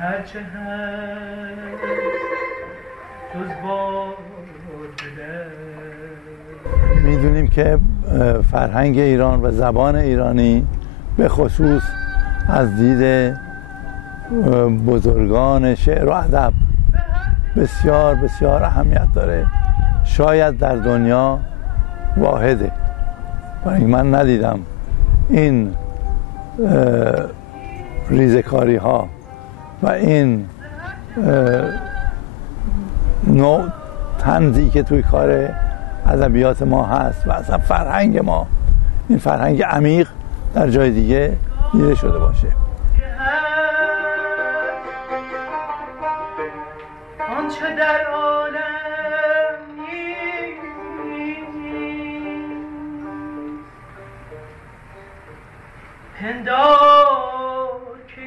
هرچه هست جز باد میدونیم که فرهنگ ایران و زبان ایرانی به خصوص از دید بزرگان شعر و ادب بسیار بسیار اهمیت داره، شاید در دنیا واحده. برای من ندیدم این ریزکاری ها و این نوع طنزی که توی کار ادبیات ما هست و اصلا فرهنگ ما، این فرهنگ عمیق در جای دیگه دیده شده باشه. آنچه در عالم نیست پندار که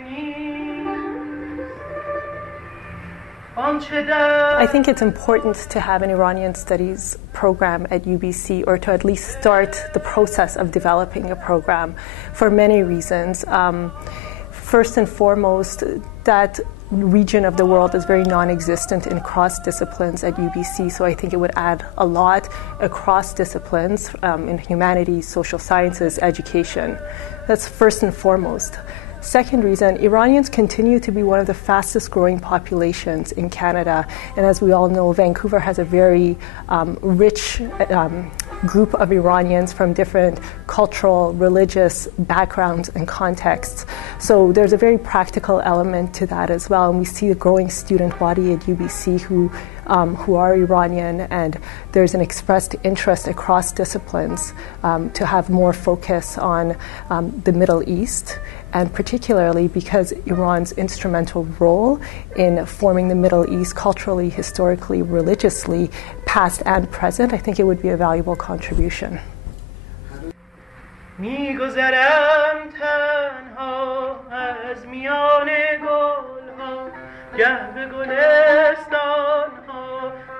I think it's important to have an Iranian Studies program at UBC, or to at least start the process of developing a program, for many reasons. First and foremost, that region of the world is very non-existent in cross disciplines at UBC, so I think it would add a lot across disciplines in humanities, social sciences, education. That's first and foremost. Second reason, Iranians continue to be one of the fastest growing populations in Canada, and as we all know, Vancouver has a very rich group of Iranians from different cultural, religious backgrounds and contexts. So there's a very practical element to that as well, and we see a growing student body at UBC who are Iranian, and there's an expressed interest across disciplines to have more focus on the Middle East, and particularly because Iran's instrumental role in forming the Middle East culturally, historically, religiously, past and present, I think it would be a valuable contribution. میگذرم تنها از میان گلها، گه به گلستانها،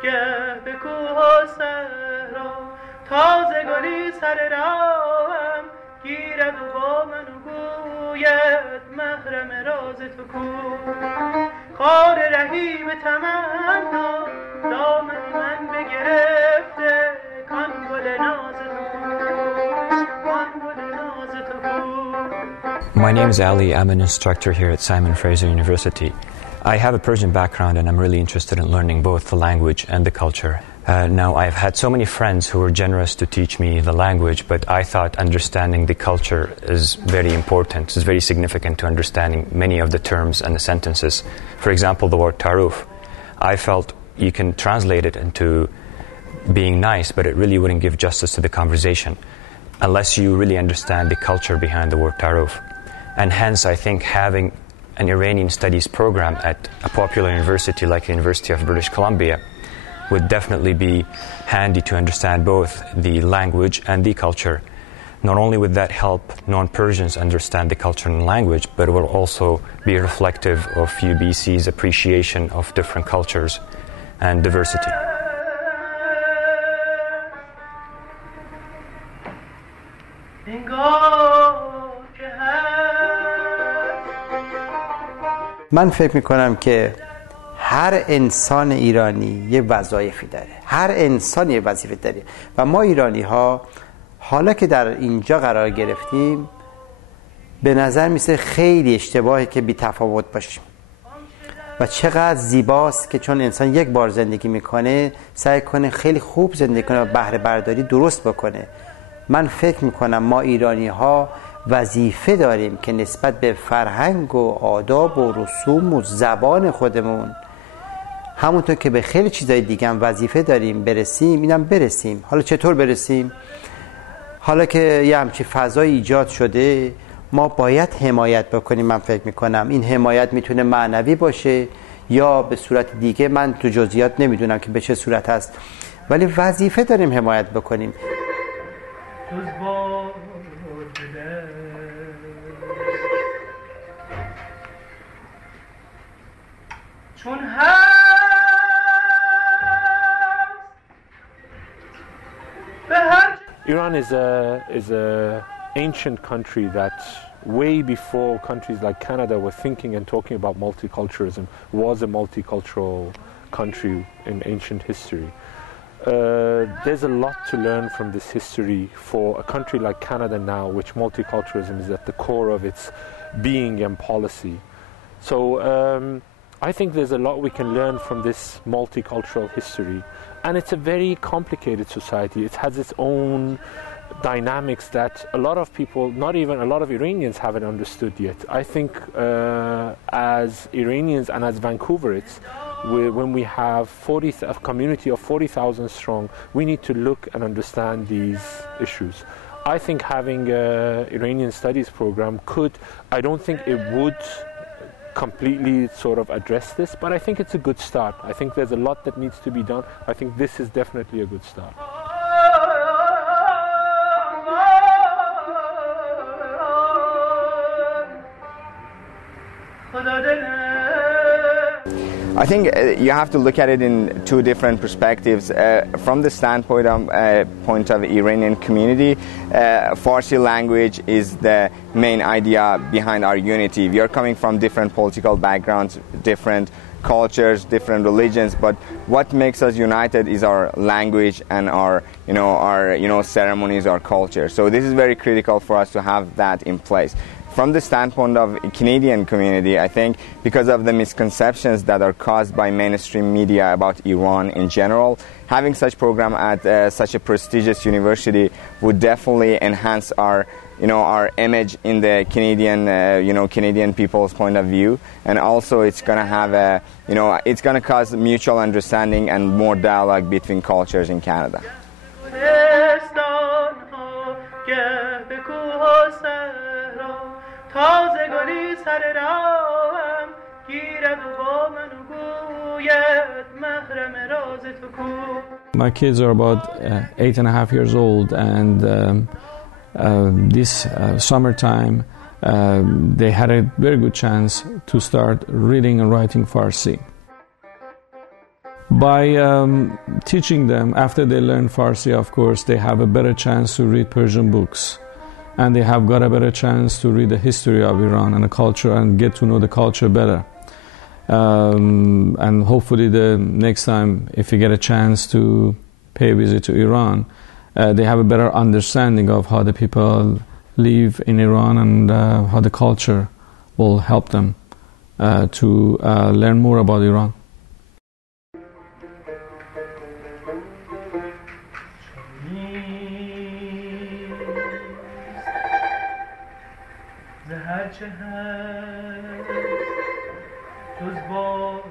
گه به کوه و صحرا، تازه گلی سر راهم گیرد و با من و گوید محرم راز تو کو، خار رهی به تمنا دامن من بگرفته، کان گل ناز تو کو، کان گل ناز تو کو. My name is Ali. I'm an instructor here at Simon Fraser University. I have a Persian background and I'm really interested in learning both the language and the culture. Now, I've had so many friends who were generous to teach me the language, but I thought understanding the culture is very important. It's very significant to understanding many of the terms and the sentences. For example, the word taruf. I felt you can translate it into being nice, but it really wouldn't give justice to the conversation unless you really understand the culture behind the word taruf. And hence, I think having an Iranian Studies program at a popular university like the University of British Columbia would definitely be handy to understand both the language and the culture. Not only would that help non-Persians understand the culture and language, but it will also be reflective of UBC's appreciation of different cultures and diversity. من فکر میکنم که هر انسان ایرانی یه وظایفی داره، هر انسان یه وظیفه داره و ما ایرانی ها حالا که در اینجا قرار گرفتیم به نظر میسه خیلی اشتباهی که بی تفاوت باشیم و چقدر زیباست که چون انسان یک بار زندگی میکنه سعی کنه خیلی خوب زندگی کنه و بهره برداری درست بکنه. من فکر میکنم ما ایرانی ها وظیفه داریم که نسبت به فرهنگ و آداب و رسوم و زبان خودمون همونطور که به خیلی چیزای دیگه هم وظیفه داریم برسیم، اینم برسیم. حالا چطور برسیم؟ حالا که یه همچین فضای ایجاد شده ما باید حمایت بکنیم. من فکر میکنم این حمایت میتونه معنوی باشه یا به صورت دیگه، من تو جزئیات نمیدونم که به چه صورت هست، ولی وظیفه داریم حمایت بکنیم. چون هست به Iran is a ancient country that way before countries like Canada were thinking and talking about multiculturalism, was a multicultural country in ancient history. There's a lot to learn from this history for a country like Canada now, which multiculturalism is at the core of its being and policy. So I think there's a lot we can learn from this multicultural history. And it's a very complicated society. It has its own dynamics that a lot of people, not even a lot of Iranians, haven't understood yet. I think as Iranians and as Vancouverites, when we have a community of 40,000 strong, we need to look and understand these issues. I think having an Iranian Studies program I don't think it would completely sort of address this, but I think it's a good start. I think there's a lot that needs to be done. I think this is definitely a good start. I think you have to look at it in two different perspectives. From the standpoint of Iranian community, Farsi language is the main idea behind our unity. We are coming from different political backgrounds, different cultures, different religions, but what makes us united is our language and our ceremonies, our culture. So this is very critical for us to have that in place. From the standpoint of Canadian community, I think because of the misconceptions that are caused by mainstream media about Iran in general, having such program at such a prestigious university would definitely enhance our image in the Canadian, Canadian people's point of view, and also it's going to have it's going to cause mutual understanding and more dialogue between cultures in Canada. My kids are about 8.5 years old, and this summertime they had a very good chance to start reading and writing Farsi. By teaching them, after they learn Farsi, of course, they have a better chance to read Persian books. And they have got a better chance to read the history of Iran and the culture and get to know the culture better. And hopefully the next time, if you get a chance to pay a visit to Iran, they have a better understanding of how the people live in Iran and how the culture will help them to learn more about Iran. هرچه هست جز باد